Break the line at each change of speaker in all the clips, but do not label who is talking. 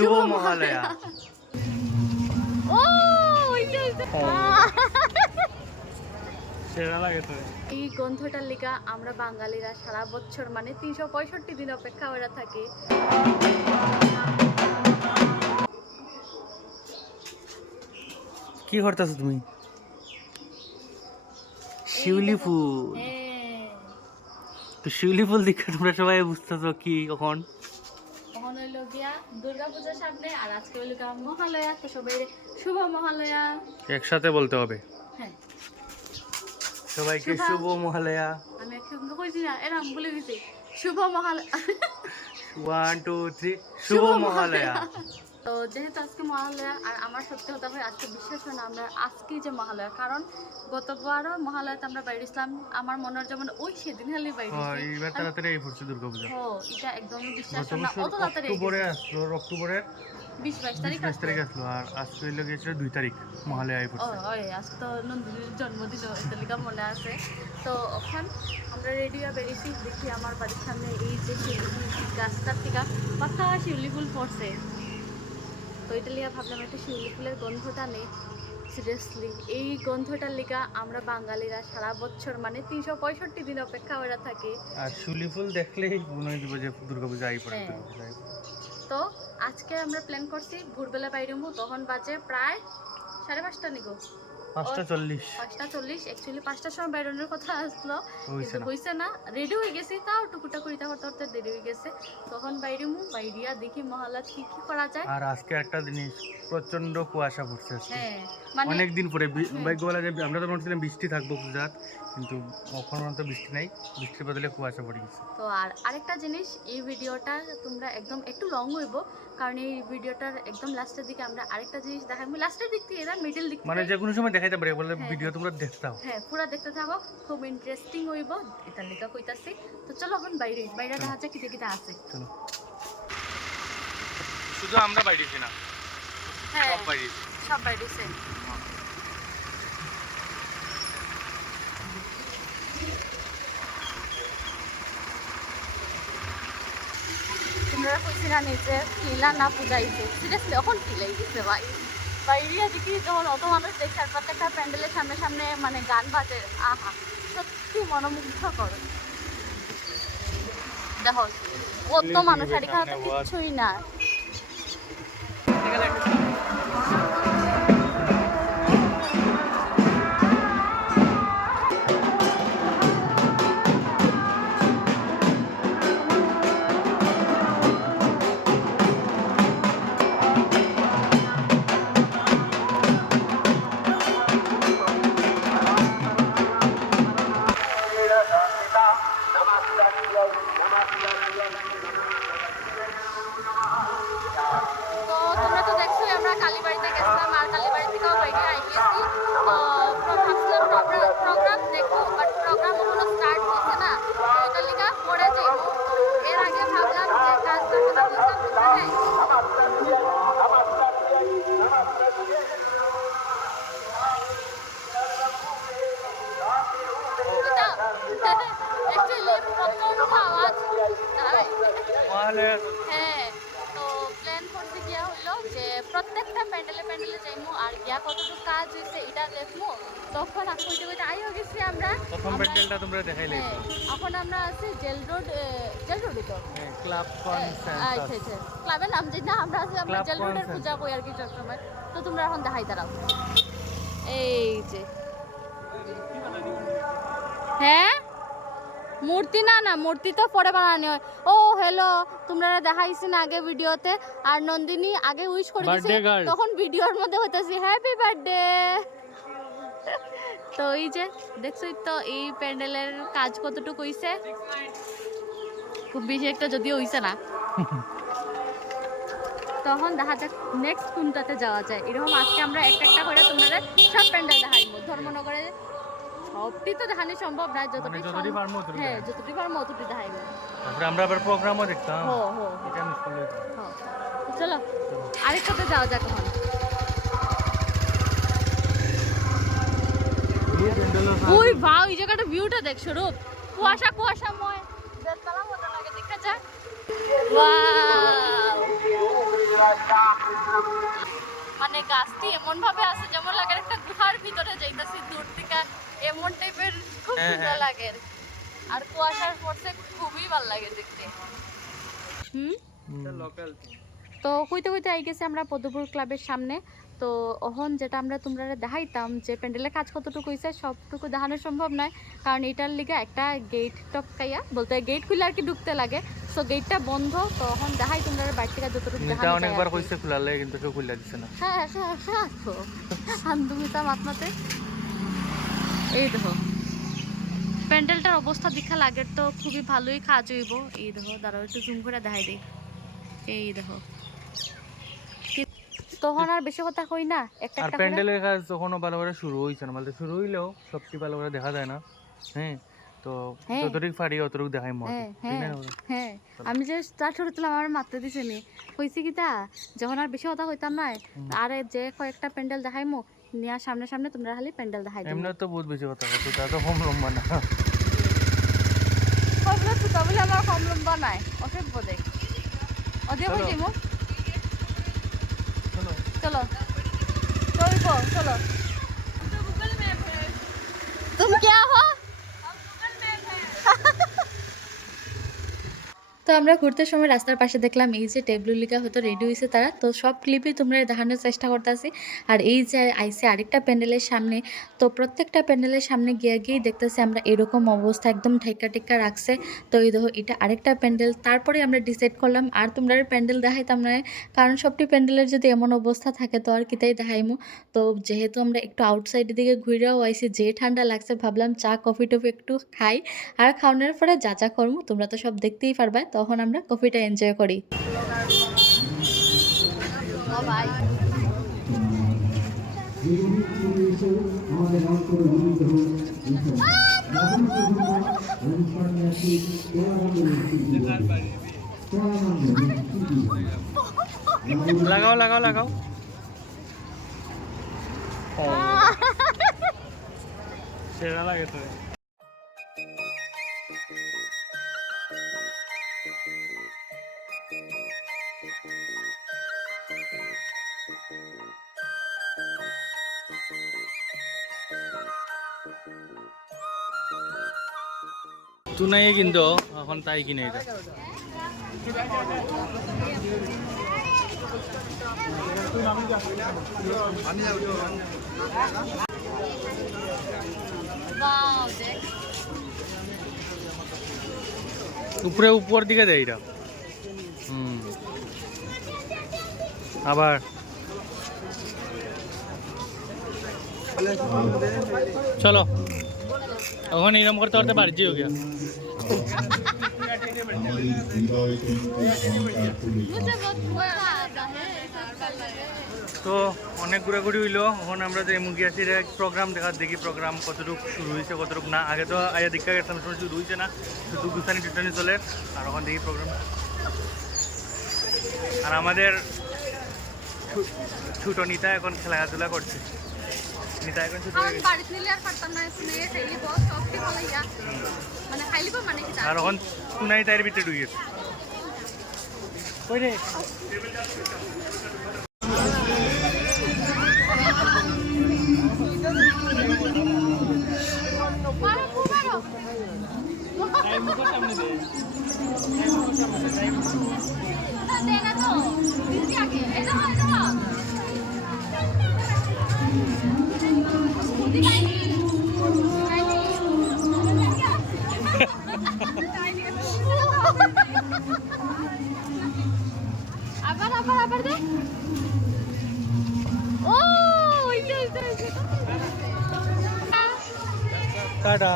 শুভ মহালয়া
ও ওইটা ওইটা।
সেরা লাগে তো।
এই গ্রন্থটার লিগা আমরা বাঙালিরা সারা বছর মানে তিনশো পঁয়ষট্টি দিন অপেক্ষা করে থাকি।
কি করতেছো তুমি? শিউলি ফুল।
হ্যাঁ।
তো শিউলি ফুল দেখে তোমরা সবাই বুঝতেছো কি কখন?
হইল গিয়া দুর্গা সামনে আর আজকে হইল গিয়া মহালয়া। তো সবাই শুভ মহালয়া।
একসাথে বলতে হবে।
হ্যাঁ।
সবাইকে
শুভ-
মহালয়া।
আমি একসঙ্গে কইছি না এরকম বলে গেছি। শুভ মহালয়া।
ওয়ান টু থ্রি শুভ মহালয়া।
তো যেহেতু আজকে মহালয়া আর আমার সত্যি কথা ভাই আজকে বিশ্বাস হয় না আমরা আজকে যে মহালয়া কারণ গতবারও মহালয়াতে আমরা বাইরে ইসলাম আমার মনের যেমন ওই সেদিন খালি বাইরে
হ্যাঁ, তাড়াতাড়ি এই পড়ছে দুর্গা পূজা
ও এটা একদমই বিশ্বাস হয় না অত তাড়াতাড়ি
অক্টোবরে আসলো অক্টোবরের
বিশ বাইশ
বিশ
তারিখ
বাইশ
আসলো।
তারিখ আসলো আর আজকে হইল গেছিল দুই তারিখ মহালয়া পড়ছে।
ওই আজ তো নন্দিনীর জন্মদিন মনে আছে। তো ওখান আমরা রেডি হয়ে বেরিয়েছি দেখি আমার বাড়ির সামনে এই যে গাছটার থেকে পাতা শিউলি ফুল পড়ছে। তো এটা লিয়া ভাবলাম একটা শিউলি ফুলের গন্ধটা নেই সিরিয়াসলি এই গন্ধটার লিগা আমরা বাঙালিরা সারা বছর মানে তিনশো পঁয়ষট্টি দিন অপেক্ষা করে থাকে
আর শিউলি ফুল দেখলেই মনে হয়ে যে দুর্গা পূজা আই
হ্যাঁ।
আই পড়ে।
তো আজকে আমরা প্ল্যান করছি ভোরবেলা বাইরে তখন বাজে প্রায় সাড়ে পাঁচটা নিগো
পাঁচটা চল্লিশ।
পাঁচটা চল্লিশ অ্যাকচুয়ালি পাঁচটার সময় বেরোনোর কথা আসলো
হয়েছে না।
রেডি হয়ে গেছি তাও টুকুটা করিতা করতে করতে দেরি হয়ে গেছে। তখন বাইরে মু বাইরিয়া দেখি মহল্লা কি কি করা যায়।
আর আজকে একটা জিনিস প্রচণ্ড কুয়াশা পড়ছে
হ্যাঁ মানে
অনেক দিন পরে বি-
হ্যাঁ।
ভাগ্যবেলা যে আমরা তো ভাবছিলাম বৃষ্টি থাকব পূজাত কিন্তু কখনো তো বৃষ্টি নাই। বৃষ্টির বদলে কুয়াশা পড়ে গেছে।
তো আর আরেকটা জিনিস এই ভিডিওটা তোমরা একদম একটু লং হইব। কারণ এই ভিডিওটার একদম লাস্টের দিকে আমরা আরেকটা জিনিস দেখাবো। লাস্টের দিক থেকে এরা মিডল দিক
মানে যে কোনো সময় দেখাইতে পারে বলে
হ্যাঁ।
ভিডিও তোমরা দেখতে থাকো।
হ্যাঁ পুরো দেখতে থাকো খুব ইন্টারেস্টিং হইব এটা লেখা কইতাছি। তো চলো এখন বাইরে বাইরে দেখা যায় কিটা কিটা আছে।
চলো। শুধু আমরা বাইরে না
হ্যাঁ
সব বাইরে
সব বাইরে তোমরা কইছি না নিজে কিলা না পূজাইছে। সিরিয়াসলি এখন কিলাই ভাই। বাইরে দেখি যখন অত মানুষ দেখছে আর প্রত্যেকটা প্যান্ডেলের সামনে সামনে মানে গান বাজে, আহা, সত্যি মনোমুগ্ধকর দেখো কত মানুষ আর এখানে তো কিচ্ছুই না
মহালয়া
হ্যাঁ তো প্ল্যান করতে গিয়া হইল যে প্রত্যেকটা প্যান্ডেলে প্যান্ডেলে যাইমু আর গিয়া কতটুকু কাজ হয়েছে এটা দেখমু। তখন আর কইতে কইতে আইও গেছি আমরা।
প্রথম প্যান্ডেলটা তোমরা দেখাইলে
হ্যাঁ, এখন আমরা আছি জেল রোড জেল রোডে তো।
ক্লাব
আচ্ছা আচ্ছা। ক্লাবের নাম আমরা আছি আমরা জেল রোডের পূজা করি আর কি সবসময়। তো তোমরা এখন দেখাই দাঁড়াও। এই যে। হ্যাঁ? মূর্তি না না মূর্তি তো পরে বানানো হয়। ও হ্যালো তোমরা দেখাইছি না আগে ভিডিওতে? আর নন্দিনী আগে উইশ করে তখন ভিডিওর মধ্যে হইতাছি হ্যাপি বার্থডে তো এই যে দেখছোই তো এই প্যান্ডেলের কাজ কতটুকু হইছে? খুব বেশি একটা যদিও হইছে না। তখন দেখা যাক নেক্সট কোনটাতে যাওয়া যায়। এরকম আজকে আমরা একটা একটা করে তোমাদের সব প্যান্ডেল দেখাইবো। ধর্মনগরে সবটি তো দেখানো সম্ভব না
মানে
যতটি
যতটি
সম- হ্যাঁ
দেখাবো।
যতটি পারব অতটি দেখাইবো
তারপরে আমরা আবার প্রোগ্রামও দেখতাম।
হো হো
এটা মিস করলে
হো তো চলো আরেকটাতে যাওয়া যাক এখন। ওই ভাও এই জায়গাটা ভিউটা দেখ স্বরূপ। কুয়াশা কুয়াশাময় বেলতলা মতো লাগে দেখা যায় ওয়াও মানে গাছটি এমন ভাবে আছে যেমন লাগে একটা গুহার ভিতরে যাইতাছি দূর থেকে। এমন টাইপের খুব
হ্যাঁ,
সুন্দর
হ্যাঁ।
লাগে আর কুয়াশার পড়ছে খুবই ভালো লাগে দেখতে। হুম? তো কইতে কইতে আই গেছে আমরা পদ্মপুর ক্লাবের সামনে। তো ওহন যেটা আমরা তোমরা দেখাইতাম যে প্যান্ডেলের কাজ কতটুকু হয়েছে সবটুকু দেখানো সম্ভব নয়। কারণ এটার লিগে একটা গেট টপকাইয়া বলতে গেট খুলে আর কি ঢুকতে লাগে। সো গেটটা বন্ধ তো এখন দেখাই তোমরা বাড়ি থেকে যতটুকু দেখানো যায়
অনেকবার। কইছে খুলালে কিন্তু কেউ খুলে দিচ্ছে না।
হ্যাঁ হ্যাঁ হ্যাঁ তো। আন্দুমিতা মাতমাতে এই দেখো। প্যান্ডেলটার অবস্থা দেখা লাগে তো খুবই ভালোই কাজ হইব। এই দেখো দাঁড়াও একটু জুম করে দেখাই দিই। এই দেখো। তখন আর বেশি কথা কই না একটা
আর প্যান্ডেলের কাজ তখনও ভালো করে শুরু হয়েছে না মানে শুরু হইলেও সবটি ভালো করে দেখা যায় না। হ্যাঁ তো
হ্যাঁ।
যতটুকু পারি অতটুকু দেখাই মত।
হ্যাঁ হ্যাঁ হ্যাঁ। আমি যে স্টার্ট করেছিলাম আমার মারতে দিছে নি। কইছি কি তা যখন আর বেশি কথা কইতাম না আর যে কয়েকটা প্যান্ডেল দেখাইমু নিয়া সামনে সামনে তোমরা খালি প্যান্ডেল দেখাই দিও
এমনি তো বহুত বেশি কথা কথা তা তো কম লম্বা না
কইলো ছোট বলে আমার কম লম্বা নাই অসভ্য দেখ অধিক
চলো।
কই দিমু
চলো
চলো চলব চলো तुम क्या हो তো আমরা ঘুরতে সময় রাস্তার পাশে দেখলাম এই যে টেবলু লিগা হয়তো রেডি হয়েছে তারা। তো সব ক্লিপই তোমরা দেখানোর চেষ্টা করতেছি। আর এই যে আইসে আরেকটা প্যান্ডেলের সামনে, তো প্রত্যেকটা প্যান্ডেলের সামনে গিয়ে গিয়েই দেখতেছি আমরা এরকম অবস্থা একদম ঠেকা টেক্কা রাখছে। তো এই দেখো, এটা আরেকটা প্যান্ডেল। তারপরে আমরা ডিসাইড করলাম, আর তোমরা প্যান্ডেল দেখাই দেখাইতাম না, কারণ সবটি প্যান্ডেলের যদি এমন অবস্থা থাকে তো আর কিতাই দেখাইমু। তো যেহেতু আমরা একটু আউটসাইডের দিকে ঘুরেও আইসি, যে ঠান্ডা লাগছে, ভাবলাম চা কফি টফি একটু খাই। আর খাওয়ানোর পরে যা যা করব তোমরা তো সব দেখতেই পারবে। তখন আমরা কফিটা এনজয় করি।
লাগাও লাগাও লাগাও। সেরা লাগে তো। তুই নাই কিন্তু এখন তাই কিনে এটা। উপরে, উপর দিকে দেয় এটা। হুম। আবার। চলো। ওখানে এরকম করতে করতে বাড়ি হয়ে গিয়া তো অনেক ঘোরাঘুরি হইল। এখন আমরা যে মুগি আছি প্রোগ্রাম দেখার দেখি প্রোগ্রাম কতটুকু শুরু হয়েছে কতটুকু না। আগে তো আয়া দীক্ষা গেছিলাম শুরু হয়েছে না। শুধু গুসানি টুসানি চলে। আর এখন দেখি প্রোগ্রাম আর আমাদের ছোট নিতা এখন খেলাধুলা করছে।
আর মানে মানে
এখন তুনাই তাইর ভিতরে ঢুকে গেছে কই রে?
মারো খুব মারো। দে তো দিদি আগে এটা এটা আবার আবার আবার দে। ও ওইটা ওইটা ওইটা
টাটা।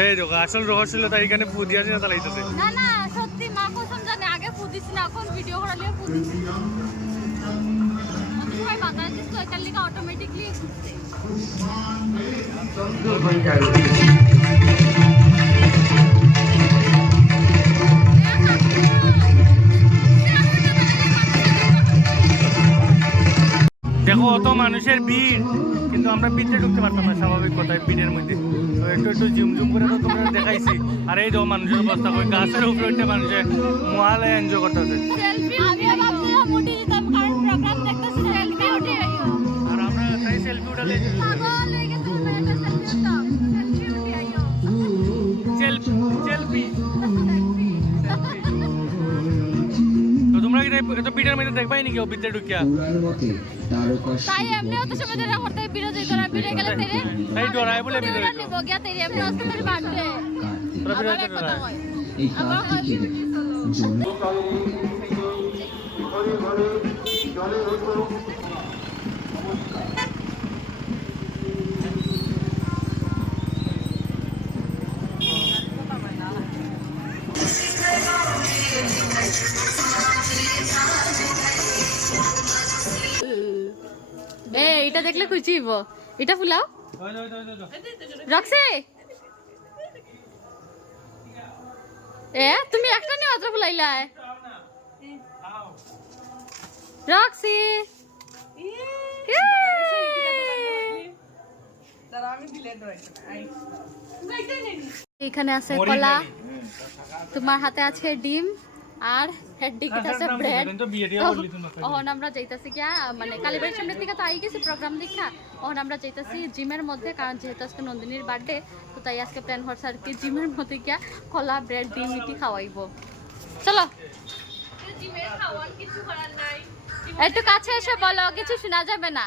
এই দেখো আসল রহস্য তাই এখানে পুদি আছে না তালাইতেছে
না না
দেখো অত মানুষের ভিড় কিন্তু আমরা ভিতরে ঢুকতে পারতাম না স্বাভাবিক কথায় ভিড়ের মধ্যে। তো একটু একটু জুম জুম করে তো তোমরা দেখাইছি। আর এই দেখো মানুষের অবস্থা। গাছের উপরে উঠে মানুষে মোয়ালে এনজয় করতেছে। ভিড়ের মধ্যে দেখবাই নাকি ও ভিতরে ঢুকিয়া
পুরার মতে তারকা
তাই এমনি অত সময় ধরে হরতে বিরো করা তোরা বিরে গেলে তেরে
তাই ডরাই বলে
ভিডিওটা নিব গিয়া তেরে এমনি অস্ত করে বাঁধবে
তোরা
কথা হয়
এই কার্তিকের জন্য
এ এটা দেখলে খুঁজিব এটা ফুলাও। রক্সি! এ তুমি একটা নিয়ে অত ফুলাইলা। রক্সি! এখানে আছে কলা। তোমার হাতে আছে ডিম। আর হেড ডিকিট আছে ব্রেড
তো
অহন আমরা যাইতাছি কিয়া মানে কালীবাড়ির সামনের দিকে তো আই গেছি প্রোগ্রাম দেখা। অহন আমরা যাইতাছি জিমের মধ্যে কারণ যেহেতু আজকে নন্দিনীর বার্থডে তো তাই আজকে প্ল্যান করছে আর কি জিমের মধ্যে গিয়া কলা ব্রেড ডিম ইটি খাওয়াইবো। চলো। একটু কাছে এসে বলো কিছু শোনা যাবে না?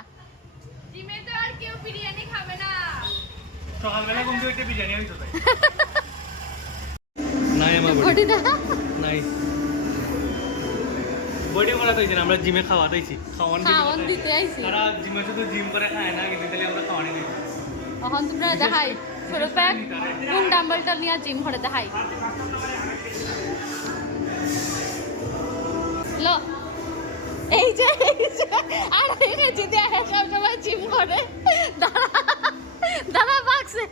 সকালবেলা ঘুম থেকে উঠে বিরিয়ানি হইতো তাই? নাই আমার বডি
ঘটি
নাই। বডি বলা তো আমরা জিমে খাওয়া দিয়েছি। খাওয়ান
খাওয়ান দিতে আইছি।
তারা জিমে শুধু জিম করে খায় না কিন্তু তাহলে আমরা খাওয়ানি দিই।
অহন তোমরা দেখাই। স্বরূপে কোন ডাম্বলটা নিয়ে জিম করে দেখাই। লো। এই যে আর এই যে যদি সব সময় জিম করে দাঁড়া দাঁড়া বাক্সে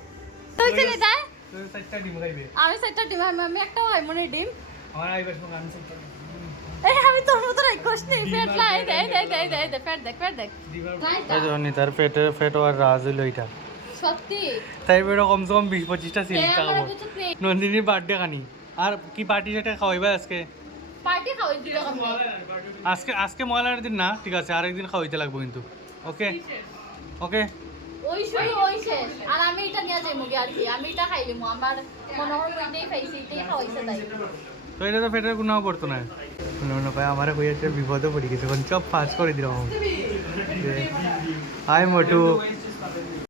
তুই যে তাই
তো চারটা ডিম খাইবে।
আমি সেটা ডিম আমি আমি একটা হয় মনে ডিম।
আমার আইবার সময় আমি
এই আমি তোর মতো রাখোস নি ফেট লাই দে দে দে দে দে ফেট দেখ ফেট দেখ।
এই ধরনি তার পেটে ফেট আর রাজ হইল এটা
সত্যি?
তাই বেরো কমসে কম বিশ পঁচিশটা সিল
এ আমার
খাব নন্দিনীর বার্থডে খানি। আর কি পার্টি খাওয়াইবা আজকে?
পার্টি খাওয়াই দিল
আজকে আজকে দিন না ঠিক আছে আরেকদিন খাওয়াইতে লাগবো কিন্তু। ওকে ওকে
ওই শুরু ওই শেষ। আর আমি এটা নিয়ে যাই মুগে আর কি আমি এটা খাইলিম আমার মনে হয় ওইটাই খাইছি এটাই খাওয়াইছে তাই।
তো এটা তো পেটের কোনো পড়তো না। মনে কয় আমার কই একটা বিপদে পড়ে গেছে। চপ পাস করে দিলাম। হাই মোটু।